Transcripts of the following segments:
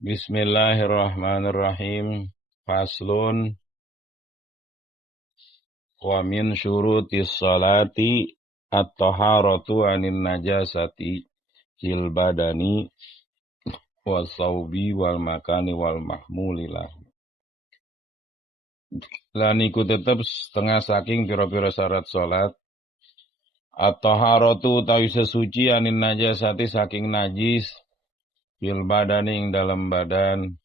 Bismillahirrahmanirrahim. Faslun wa min syurutis salati at-taharatu anin najasati fil badani wasaubi wal makani wal mahmulilah. Lan iku tetep setengah saking pira-pira syarat salat. At-taharatu utawi sesuci anin najasati saking najis fil badani ing dalam badan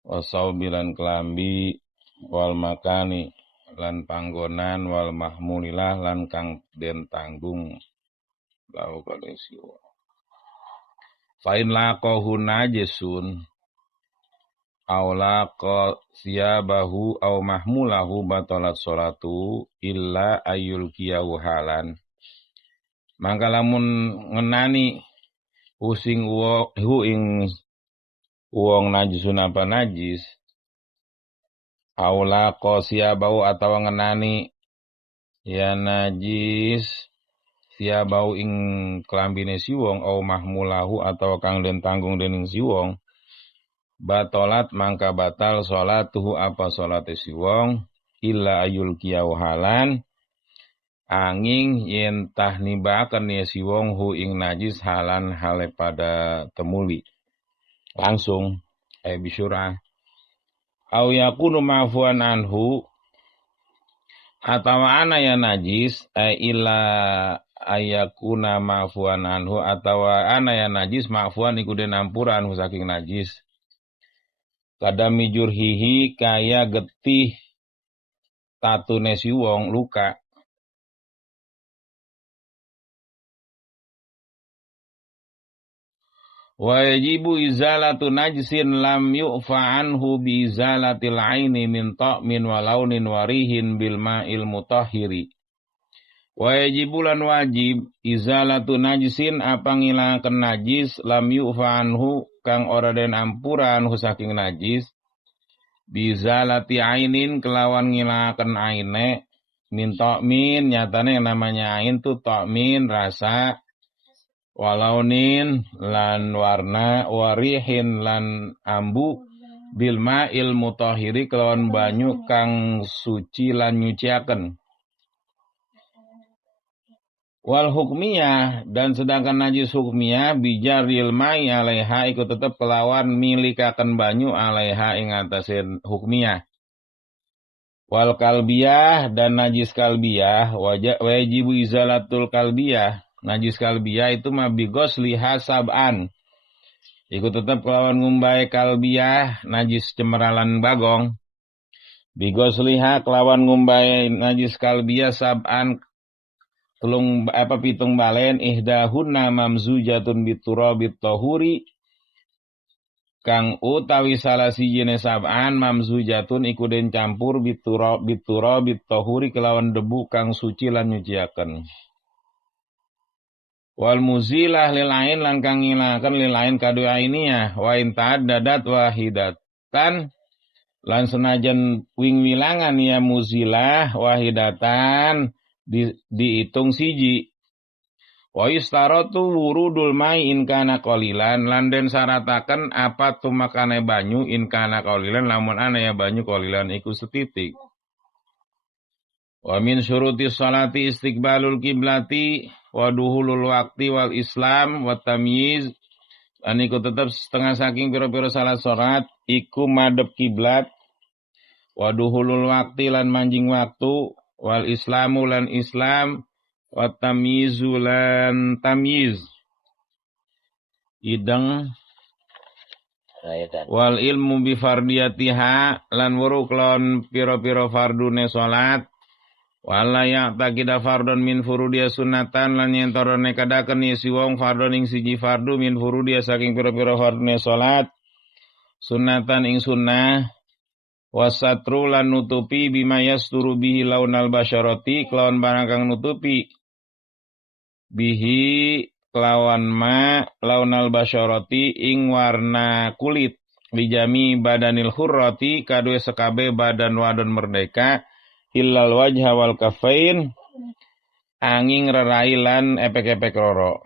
wasaubi lan kelambi wal makani lan panggonan wal mahmulilah lan kang den tanggung lahu kalesiwa. Fa'in laqahu najisun aw laqa siyabahu aw mahmulahu batalat sholatu illa ayyul kiyahu halan. Mangka lamun ngenani using hu ing wong najisun apa najis aw laqa siyabahu atawa ngenani ya najis sia bau ing kelambine si wong au mahmulahu atau kang den tanggung dening si wong batolat mangka batal salatuhu apa salate si wong illa ayul kiyau halan angin yen tahnibaken ya si wong hu ing najis halan hale pada temuli langsung bisyura au yakunu mafuan anhu atau ana ya najis illa ayakuna ma'fuan anhu atau ana ya najis ma'fuan iku den ampura anhu saking najis kadami jurhihi kaya getih tatune si wong luka wa yajibu izalatu najsin lam yu'fa anhu bi izalatil aini min ta'min wa launin warihin bil ma'il mutahhiri. Wa yajibulan wajib izalatu najisin apa ngilangaken najis lam yu'fa anhu kang ora den ampura anhu saking najis bizalati ainin kelawan ngilangaken aine min ta'min nyatane yang namanya ain tu ta'min rasa walaunin lan warna warihin lan ambu bil ma'il mutahhiri kelawan banyu kang suci lan nyuciaken. Wal hukmiyah dan sedangkan najis hukmiyah bijaril mai alaiha iku tetep kelawan milikaken banyu alaiha ing atasin hukmiyah. Wal kalbiyah dan najis kalbiyah wajibu izalatul kalbiyah. Najis kalbiyah itu mah bigos liha sab'an. Iku tetep kelawan ngumbai kalbiyah najis cemeralan bagong. Bigos liha kelawan ngumbai najis kalbiyah sab'an pitung balen ihdahunna mamzujatun biturabit tahuri kang utawi salah sijine sab'an mamzujatun iku den campur biturabit tahuri kelawan debu kang suci lan nyuciaken. Wal muzilah lil ain lan kang ngilangaken lil ain kadu ainiyah wa in ta'addadat wahidatan lan senajan wing wilangan ya muzilah wahidatan dihitung siji. Wa istaratu wurudul mai in kana qalilan lan den syarataken apa tumakane banyu in kana qalilan lamun ana ya banyu qalilan iku setitik. Wa min syurutis salati istiqbalul kiblati wa duhulul waqti wal islam wa tamyiz lan iku tetep setengah saking pira-pira salat salat iku madhep kiblat wa duhulul waqti lan manjing waktu wal islamu lan islam wa tamyizu lan tamyiz ideng wal ilmu bi fardiyatiha lan weruh klon pira-pira fardune salat wala ya'taqida fardun min furudiya sunnatan lan yen torone kadaken si wong fardun ing siji fardu min furudiya saking pira-pira fardune salat sunnatan ing sunnah wasatru lan nutupi bima yasturu bihi launal basyarati kelawan barang kang nutupi bihi kelawan ma launal basyarati ing warna kulit bijami badanil hurrati kadue sekabe badan wadon merdeka illal wajha wal kafain angin rerai lan epek-epek roro.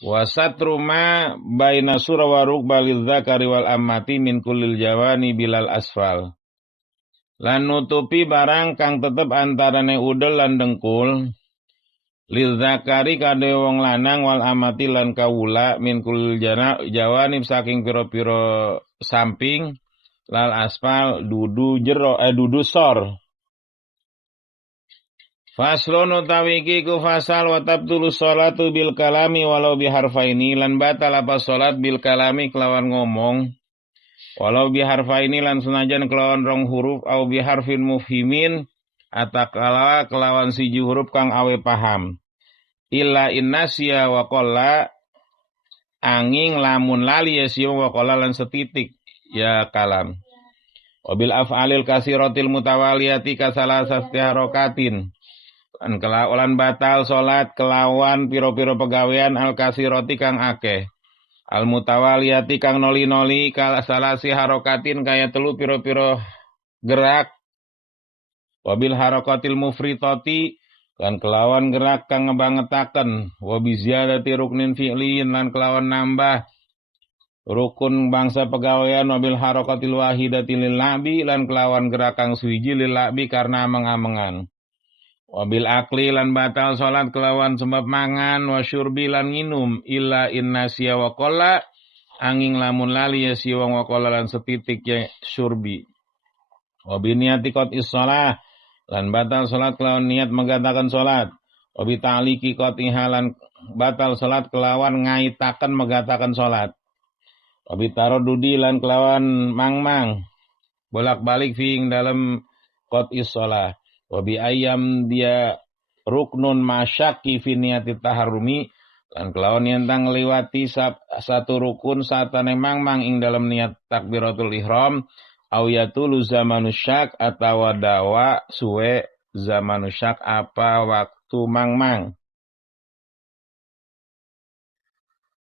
Wasatru ma baina sura wa rukbalil dzakari wal ammati min kullil jawani bilal asfal. Lan nutupi barang kang tetep antarane udel lan dengkul lil zakari kade wong lanang wal amati lan kawula min kullil jawanib saking pira-pira samping lal asfal dudu sor. Faslun utawi iki ku fasal wa tabtulu sholatu bil kalami walau biharfaini lan batal apa salat bil kalami kelawan ngomong walau biharfaini lan senajan kelawan rong huruf au biharfin mufhimin atakala kelawan siji huruf kang awe paham illa innasya wa qalla angin lamun lali ya siwa wa qalla lan setitik ya kalam wabil af'alil kasiratil mutawaliyati kasalasati harokatin lan kelawan batal salat kelawan piro-piro pegawean al kasirati kang akeh al mutawaliyati kang noli-noli kala salasi harokatin kaya telu piro-piro gerak wabil harokatil mufritati lan kelawan gerak kang ngebangetaken wabi ziyadati ruknin fi'liin lan kelawan nambah rukun bangsa pegawean wabil harokatil wahidati lil labi lan kelawan gerak kang suwiji lil labi karena ameng-amengan wabil akli lan batal salat kelawan sebab mangan wa syurbi lan nginum illa innasya wa qalla angin lamun lali ya siwang wa qalla lan setitik ya syurbi wabi niati qat'is shalah lan batal salat kelawan niat megatakan salat wabi ta'liqi qat'iha lan batal salat kelawan ngaitaken megatakan salat wabi taradudi lan kelawan mangmang bolak-balik fi ing dalam qat'is shalah wabi ayam dia ruknun masyaki fi niati taharrumi lan kelawan yen tang ngliwati satu rukun satane mangmang ing dalam niat takbiratul ihram au yatulu zamanusyak atawa dawa suwe zamanusyak apa waktu mangmang.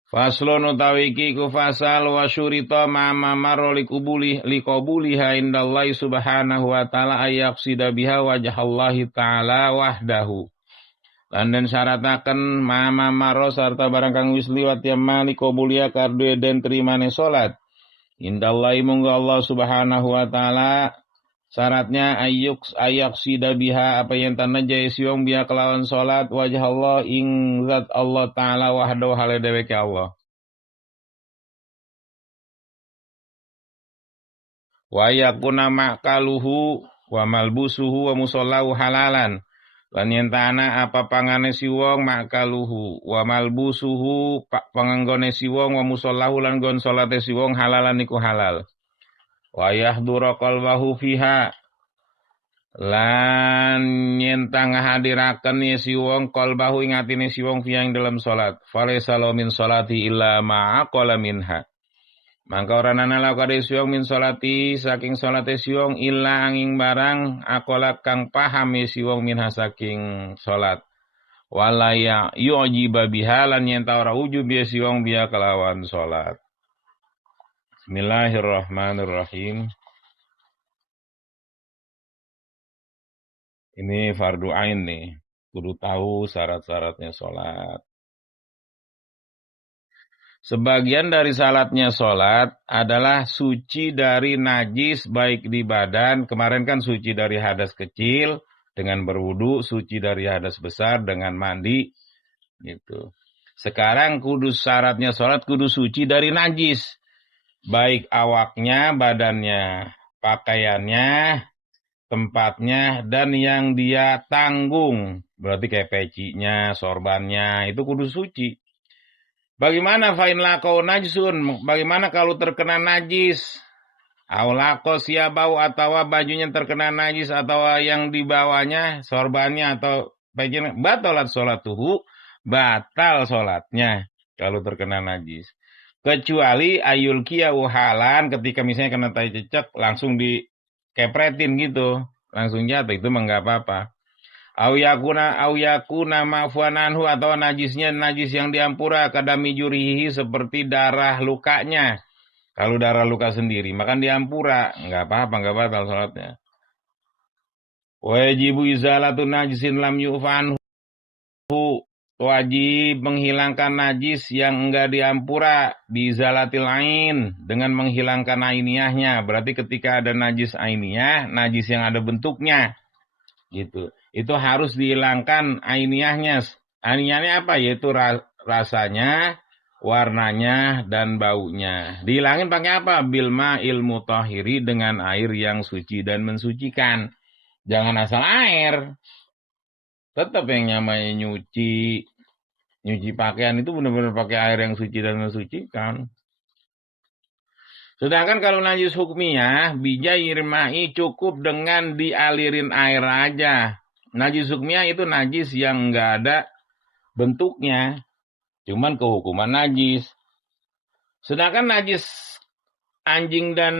Faslun utawi iki ku fasal wa syurita ma marra liqabuliha indallahi subhanahu wa ta'ala ayaqsida biha wajhallahi ta'ala wahdahu. Lan den syarataken ma marra sarta barang kang wis liwat ya liqabuliha kardu den terimane salat. Indallahi mungga Allah subhanahu wa ta'ala syaratnya ayaqsida biha apa yang tanda jaya siwong biha kelawan salat wajah Allah ing zat Allah ta'ala wahdahu hale deweke Allah. Wa yakuna makaluhu wa malbusuhu wa musallahu halalan. Lan yen tana apa pangane siwong makaluhu wa malbusuhu panganggone siwong wa musallahu lan gon salate siwong halalan niku halal. Wa yahdura qalbahu fiha lan nyentang hadiraken ya si wong qalbahu ing atine si wong fiang dalam salat falaysa min salati illa ma aqala minha mangka ora ana lakade si wong min salati saking salate si wong illa angin barang aqala kang paham ya si wong minha saking salat walaya yujiba biha lan yen ta ora ujub ya si wong biya kelawan salat. Bismillahirrahmanirrahim. Ini fardu ain nih, kudu tahu syarat-syaratnya sholat. Sebagian dari syaratnya sholat adalah suci dari najis baik di badan. Kemarin kan suci dari hadas kecil dengan berwudu, suci dari hadas besar dengan mandi. Gitu. Sekarang kudu syaratnya sholat kudu suci dari najis. Baik awaknya, badannya, pakaiannya, tempatnya, dan yang dia tanggung. Berarti kayak pecinya, sorbannya, itu kudu suci. Bagaimana fa'in laqau najsun? Bagaimana kalau terkena najis? Au laqau siyabau atau bajunya terkena najis atau yang dibawanya, sorbannya atau pecinya, batalat sholatuhu, batal sholatnya kalau terkena najis. Kecuali ayul kiyau halan ketika misalnya kena tai cecek langsung dikepretin gitu, langsung jatuh, itu mah enggak apa-apa. Au yakuna ma'fuan anhu atau najisnya najis yang diampura kadami jurihi seperti darah lukanya. Kalau darah luka sendiri makan diampura, enggak apa-apa, enggak batal salatnya. Wajibu izalatu najisin lam yu'fanhu wajib menghilangkan najis yang enggak diampura bizalatil ain dengan menghilangkan ainiyahnya. Berarti ketika ada najis ainiyah, najis yang ada bentuknya gitu. Itu harus dihilangkan ainiyahnya. Ainiyahnya apa? Yaitu rasanya, warnanya dan baunya. Dihilangin pakai apa? Bilma ilmu tahiri dengan air yang suci dan mensucikan. Jangan asal air. Tetap yang namanya nyuci pakaian itu benar-benar pakai air yang suci dan mensucikan. Sedangkan kalau najis hukmiyah, bijair ma'i cukup dengan dialirin air aja. Najis hukmiyah itu najis yang enggak ada bentuknya, cuman kehukuman najis. Sedangkan najis anjing dan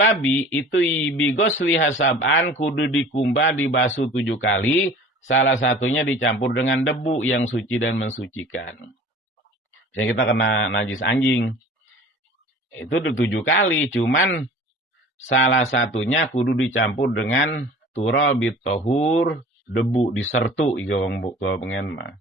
babi itu bigosli hasab'an kudu dikumbah dibasuh 7 kali. Salah satunya dicampur dengan debu yang suci dan mensucikan. Misalnya kita kena najis anjing, itu 7 kali, cuman salah satunya kudu dicampur dengan turabit tohur, debu disertu igawang pengen mah.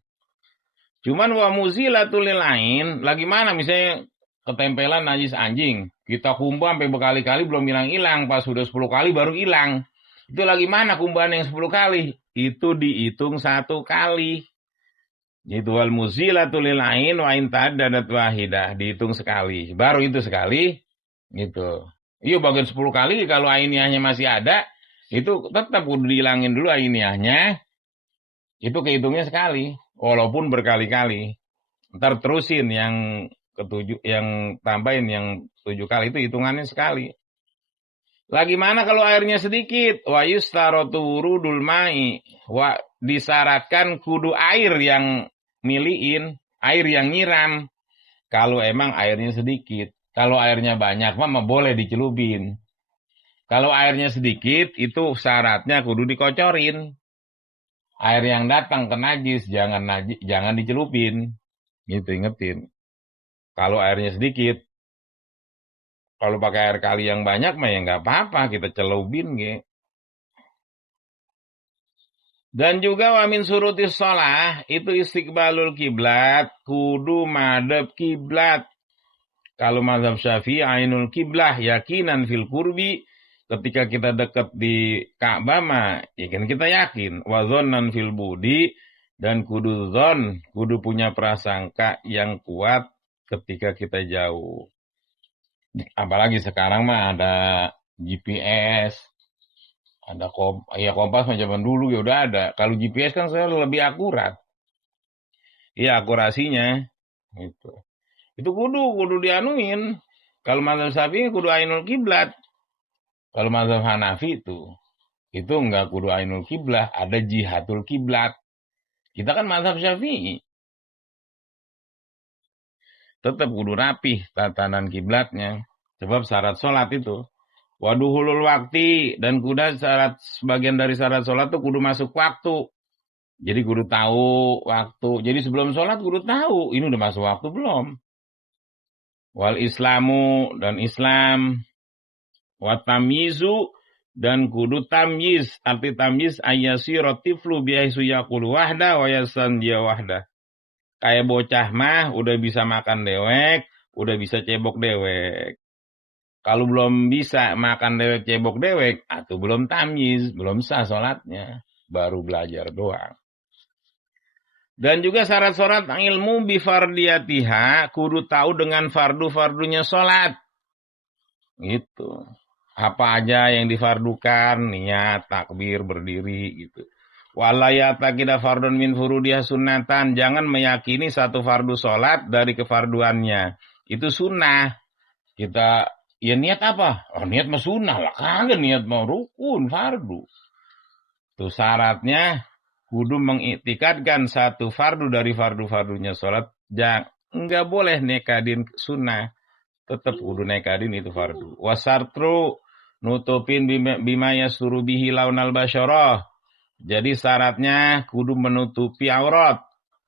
Cuman wa muzilatul lain, lagi mana misalnya ketempelan najis anjing, kita kumbah sampai berkali-kali belum hilang-hilang, pas sudah 10 kali baru hilang. Itu lagi mana kumbahan yang 10 kali? Itu dihitung 1 kali. Itu wal muzilatul lain wa in ta'addadat wahidah, dihitung sekali. Baru itu sekali gitu. Iya bagian 10 kali kalau ainiyahnya masih ada, itu tetap kudu dihilangin dulu ainiyahnya. Itu kehitungnya sekali, walaupun berkali-kali. Ntar terusin yang ketujuh, yang tambahin yang 7 kali itu hitungannya sekali. Lagi mana kalau airnya sedikit? Wa yustarotu wurudul ma'i. Wa disyaratkan kudu air yang miliin, air yang nyiram. Kalau emang airnya sedikit. Kalau airnya banyak mah boleh dicelupin. Kalau airnya sedikit itu syaratnya kudu dikocorin. Air yang datang ke najis jangan dicelupin. Gitu ingetin. Kalau airnya sedikit. Kalau pakai air kali yang banyak mah ya nggak apa-apa, kita celupin ge. Dan juga wa min surutis shalah itu istiqbalul kiblat, kudu madhab kiblat. Kalau mazhab Syafi'i ainul kiblah yakinan fil qurbi, ketika kita dekat di Ka'bah mah ya kan kita yakin wa dzannan fil budi, dan kudu dzon, kudu punya prasangka yang kuat ketika kita jauh. Apalagi sekarang mah ada GPS, ada kompas mah zaman dulu ya udah ada. Kalau GPS kan saya lebih akurat. Iya akurasinya gitu. Itu kudu dianuin. Kalau mazhab Syafi'i kudu ainul kiblat. Kalau mazhab Hanafi itu enggak kudu ainul kiblat, ada jihatul kiblat. Kita kan mazhab Syafi'i. Tetap kudu rapih tatanan kiblatnya. Sebab syarat sholat itu. Waduhulul waktu, dan kuda sebagian dari syarat sholat itu kudu masuk waktu. Jadi kudu tahu waktu. Jadi sebelum sholat kudu tahu ini udah masuk waktu belum. Wal islamu, dan Islam. Wat tamyizu, dan kudu tamyiz. Arti tamyiz ayyasira tiflu biaisu yaqulu wahda wa yasan dia wahda. Kayak bocah mah udah bisa makan dewek, udah bisa cebok dewek. Kalau belum bisa makan dewek cebok dewek, atau belum tamyiz, belum sah sholatnya, baru belajar doang. Dan juga syarat-syarat ilmu bifardiyatiha, kudu tahu dengan fardu-fardunya sholat. Gitu. Apa aja yang difardukan, niat, takbir, berdiri gitu. Walayata kita fardun min furudiyah sunnatan. Jangan meyakini satu fardu sholat dari kefarduannya. Itu sunnah. Kita, ya niat apa? Oh niat mah sunnah lah. Kagak niat mau rukun, fardu. Itu syaratnya kudu mengiktikadkan satu fardu dari fardu-fardunya sholat. Enggak boleh nekadin sunnah. Tetap kudu nekadin itu fardu. Wasartru nutupin bima yasuru bihi launal basyarah. Jadi syaratnya kudu menutupi aurat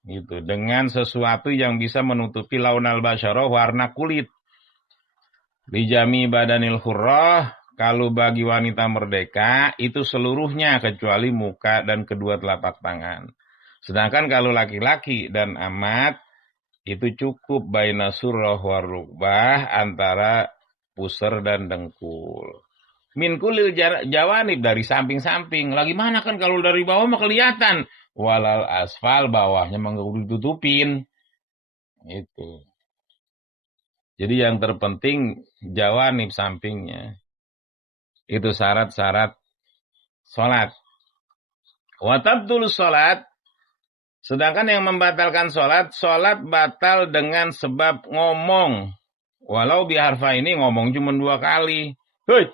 gitu dengan sesuatu yang bisa menutupi launal basyarah, warna kulit. Bijami badanil hurrah, kalau bagi wanita merdeka itu seluruhnya kecuali muka dan kedua telapak tangan. Sedangkan kalau laki-laki dan amat itu cukup baina surrah war rukbah, antara pusar dan dengkul. Min kulil jawanib, dari samping-samping. Lagi mana kan kalau dari bawah mah kelihatan. Walal asfal, bawahnya mah nggak ditutupin. Itu. Jadi yang terpenting jawanib, sampingnya. Itu syarat-syarat sholat. Wa tabtul sholat. Sedangkan yang membatalkan sholat batal dengan sebab ngomong. Walau biharfa, ini ngomong cuma 2 kali. Hei,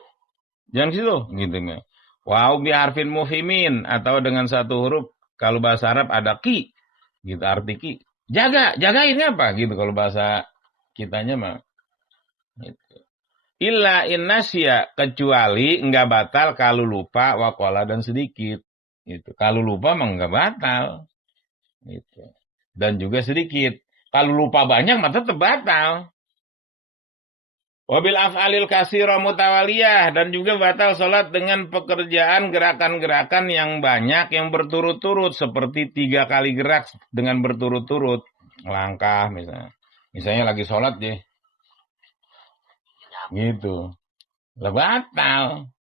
jangan situ, gitu kan. Walau biharfin mufhimin, atau dengan 1 huruf. Kalau bahasa Arab ada ki, gitu arti ki. Jaga ini apa? Gitu kalau bahasa kitanya mah. Gitu. Illa innasya, kecuali enggak batal kalau lupa, waqala, dan sedikit. Gitu. Kalau lupa mah enggak batal. Gitu. Dan juga sedikit. Kalau lupa banyak mah tetap batal. Wabil af'alil kasira mutawaliyah, dan juga batal sholat dengan pekerjaan gerakan-gerakan yang banyak yang berturut-turut, seperti 3 kali gerak dengan berturut-turut. Langkah misalnya. Misalnya lagi sholat deh. Gitu. Lah batal.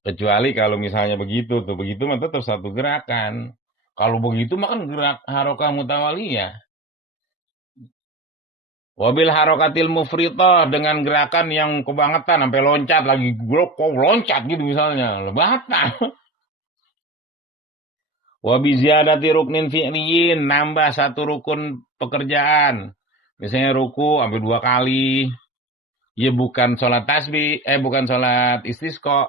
Kecuali kalau misalnya begitu mah tetap satu gerakan. Kalau begitu mah kan gerak harokah mutawaliyah. Wabil harokatil mufritoh, dengan gerakan yang kebangetan sampai loncat lagi, loncat gitu misalnya, batal. Wabi ziyadati ruknin fi'liyin, nambah 1 rukun pekerjaan. Misalnya ruku sampai 2 kali. Ya bukan sholat tasbih, bukan sholat istisqa.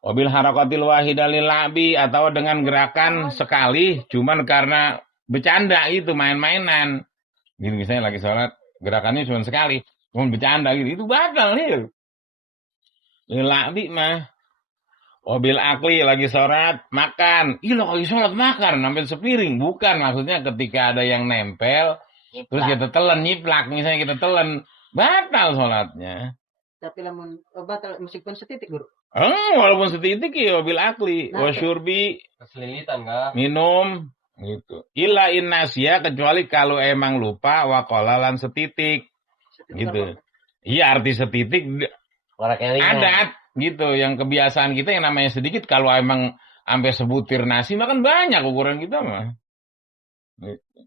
Wabil harokatil wahidalil la'bi, atau dengan gerakan sekali cuman karena bercanda, itu main-mainan. Gitu misalnya lagi sholat, gerakannya cuma sekali, cuma bercanda gitu, itu batal nih. La'bi mah. Wabil akli, lagi sholat makan. Ih, lo lagi sholat makan sampai sepiring. Bukan, maksudnya ketika ada yang nempel, nyiplak. Terus kita telan, nyiplak, misalnya kita telan, batal sholatnya. Tapi lamun batal meskipun setitik, Guru. Walaupun setitik ya wabil akli. Wasyurbi, keselilitan enggak? minum gitu. Illa innasya, kecuali kalau emang lupa, waqalalan setitik. Gitu. Iya, arti setitik adat gitu, yang kebiasaan kita yang namanya sedikit. Kalau emang sampai sebutir nasi makan banyak ukuran kita mah. Gitu.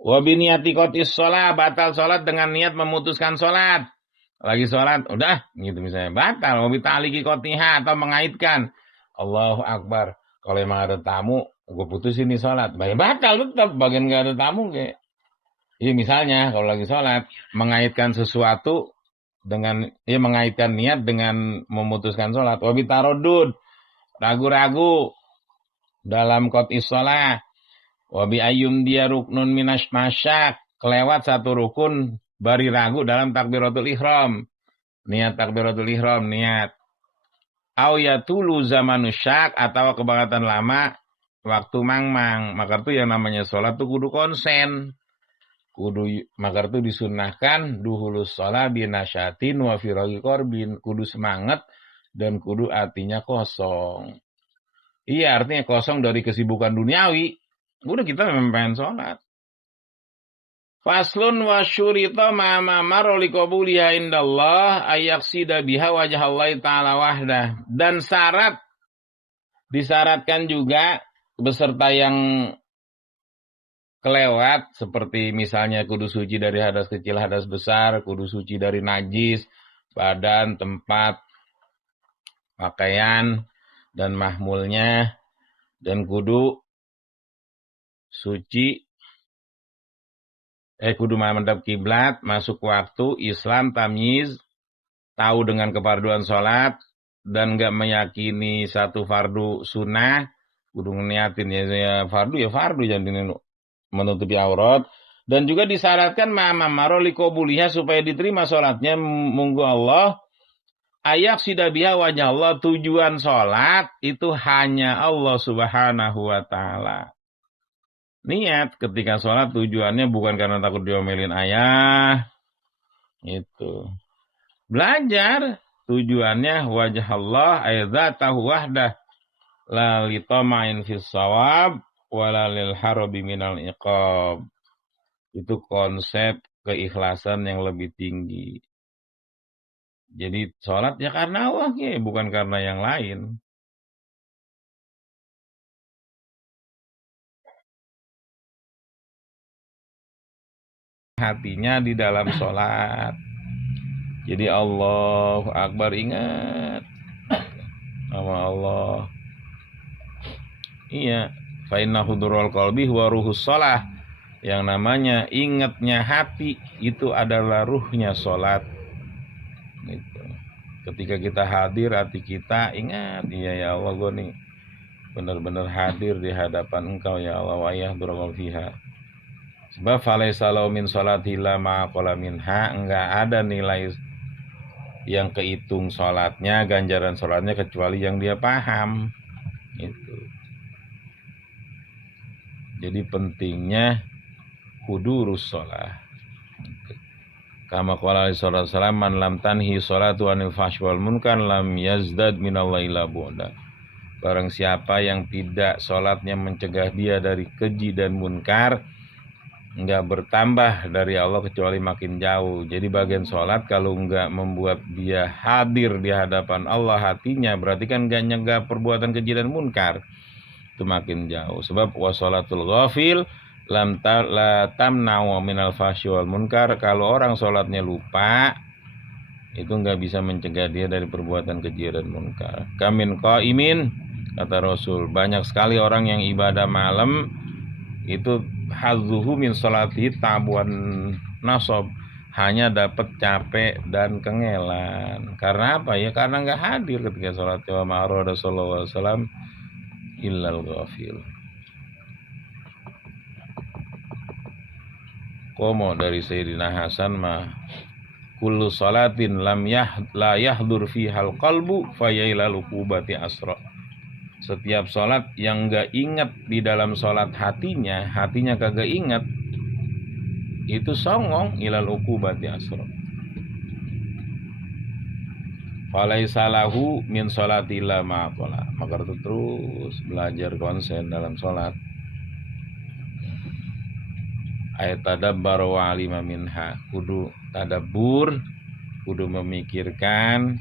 Wa biniyati qotis shalah, batal sholat dengan niat memutuskan sholat. Lagi sholat, udah gitu misalnya, batal. Wa bitaliki qotiha, atau mengaitkan. Allahu Akbar. Kalau emang ada tamu, gue putusin nih sholat. Batal tetap, bagian gak ada tamu kayak. Iya, misalnya kalau lagi sholat, mengaitkan sesuatu dengan, mengaitkan niat dengan memutuskan sholat. Wa bitarodud, ragu-ragu dalam qotis shalah. Wabi ayum dia ruknun minas masyak, kelewat 1 rukun bari ragu dalam takbiratul ihram. Niat takbiratul ihram, niat. Au yatulu zamanusyak, atau kebangetan lama waktu mangmang. Maka itu yang namanya sholat tuh kudu konsen. Maka itu disunahkan duhulus sholat binasyatin wa firagi korbin. Kudu semangat dan kudu artinya kosong. Iya, artinya kosong dari kesibukan duniawi. Udah, kita memang pengen sholat. Faslun wa syurita ma'amamar likobuliha indallah ayaksida biha wajah Allah ta'ala wahdah. Dan disyaratkan juga beserta yang kelewat, seperti misalnya kudu suci dari hadas kecil, hadas besar, kudu suci dari najis, badan, tempat, pakaian, dan mahmulnya, dan kudu suci, kudu menghadap kiblat, masuk waktu, Islam, tamyiz, tahu dengan kefarduan sholat, dan gak meyakini satu fardu sunnah, kudu ngeniatin ya fardu, jangan menutupi aurat. Dan juga disyaratkan ma'amamaro likobuliha, supaya diterima sholatnya, munggu Allah, ayak sidabiha wajah Allah, tujuan sholat itu hanya Allah subhanahu wa ta'ala. Niat ketika sholat tujuannya bukan karena takut diomelin ayah. Itu. Belajar. tujuannya wajah Allah aidzatahu wahdah la litama'in fis shawab wala lil harbi minal iqab. Itu konsep keikhlasan yang lebih tinggi. Jadi sholat ya karena Allah ya, bukan karena yang lain. Hatinya di dalam sholat. Jadi Allahu Akbar, ingat nama Allah. Iya, fa inna hudurul qalbi huwa ruhus shalah. Yang namanya ingatnya hati itu adalah ruhnya sholat. Gitu. Ketika kita hadir, hati kita ingat, iya ya Allah, gue nih benar-benar hadir di hadapan Engkau ya Allah, wa yahdurul fiha. Sebab falaisa lau min sholati la ma'aqala minha, enggak ada nilai yang kehitung sholatnya, ganjaran sholatnya kecuali yang dia paham. Itu. Jadi pentingnya hudurus sholat. Kama qala alaihi wasallam, man lam tanhi sholatu anil fahsyi wal munkar lam yazdad minallahi illa bu'da. Barang siapa yang tidak sholatnya mencegah dia dari keji dan munkar, enggak bertambah dari Allah kecuali makin jauh. Jadi bagian sholat kalau enggak membuat dia hadir di hadapan Allah hatinya, berarti kan enggak nyegah perbuatan keji dan munkar. Itu makin jauh. Sebab wassalatul ghafil lam la tamna'u minal fahsyi wal munkar. Kalau orang sholatnya lupa, itu enggak bisa mencegah dia dari perbuatan keji dan munkar. Kamin qaimin, kata Rasul, banyak sekali orang yang ibadah malam itu hazzuhu min sholati tabuan nasab, hanya dapat capek dan kengelan. Karena apa ya? Karena enggak hadir ketika sholat. Wa ma'arada sallallahu alaihi wasallam illal ghafil. Komo dari Sayyidina Hasan mah kullu salatin la yahdur fihal qalbu fayailal uqubati asra. Setiap sholat yang gak ingat di dalam sholat hatinya kagak ingat, itu songong ilal uqubati asra. Falaisa lahu min sholati illa ma'aqala. Maka itu terus belajar konsen dalam sholat. Ayat tadabbar wa alima minha, kudu tadabbur, kudu memikirkan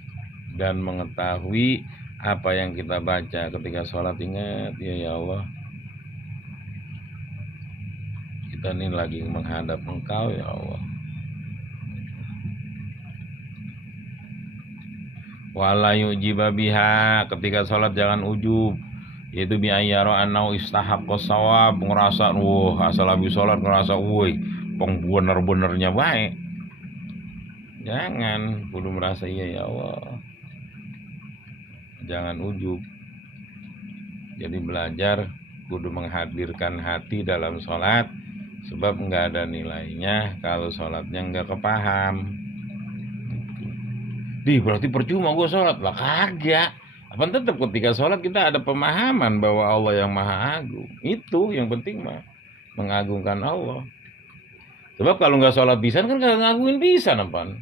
dan mengetahui apa yang kita baca ketika sholat. Ingat ya Allah, kita ini lagi menghadap Engkau ya Allah. Wala yujiba biha, ketika sholat jangan ujub, yaitu bi ayyara annau istahaqqas shawab, ngerasa wah asal habis sholat ngerasa woi peng bener-benernya baik. Jangan, kudu merasa iya ya Allah. Jangan ujub. Jadi belajar kudu menghadirkan hati dalam sholat, sebab nggak ada nilainya kalau sholatnya nggak kepaham. Berarti percuma gue sholat lah, kagak. Apa tetap ketika sholat kita ada pemahaman bahwa Allah yang maha agung. Itu yang penting mah, mengagungkan Allah. Sebab kalau nggak sholat pisan kan nggak ngagungin pisan apa?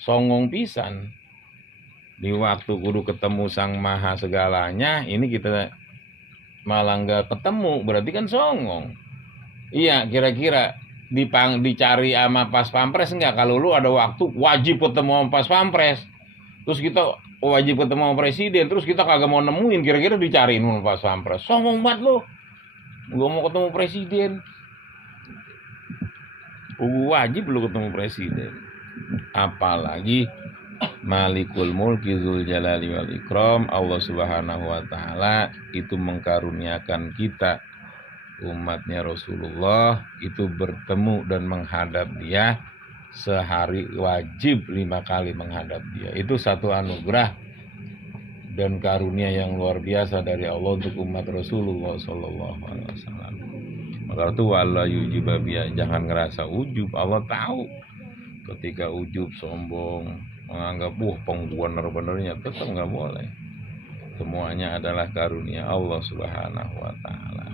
Songong pisan. Di waktu kudu ketemu sang maha segalanya, ini kita malah nggak ketemu, berarti kan songong. Iya, kira-kira dicari sama pas pampres enggak? Kalau lu ada waktu wajib ketemu sama pas pampres, terus kita wajib ketemu sama presiden, terus kita kagak mau nemuin, kira-kira dicariin sama pas pampres. Songong banget lu, gua mau ketemu presiden, wajib lu ketemu presiden. Apalagi Malikul Mulki Dzul Jalali wal Ikram, Allah Subhanahu wa taala itu mengkaruniakan kita umatnya Rasulullah itu bertemu dan menghadap dia sehari, wajib 5 kali menghadap dia. Itu satu anugerah dan karunia yang luar biasa dari Allah untuk umat Rasulullah sallallahu alaihi wasallam. Maka itu wala yujiba biya, jangan ngerasa ujub. Allah tahu ketika ujub, sombong, menganggap bener-benernya, tetap nggak boleh. Semuanya adalah karunia Allah Subhanahu wa taala.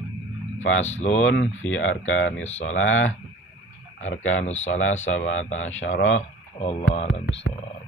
Faslun fi arkanis shalah. Arkanus shalah sab'ata asyara. Wallahu a'lam bishawab.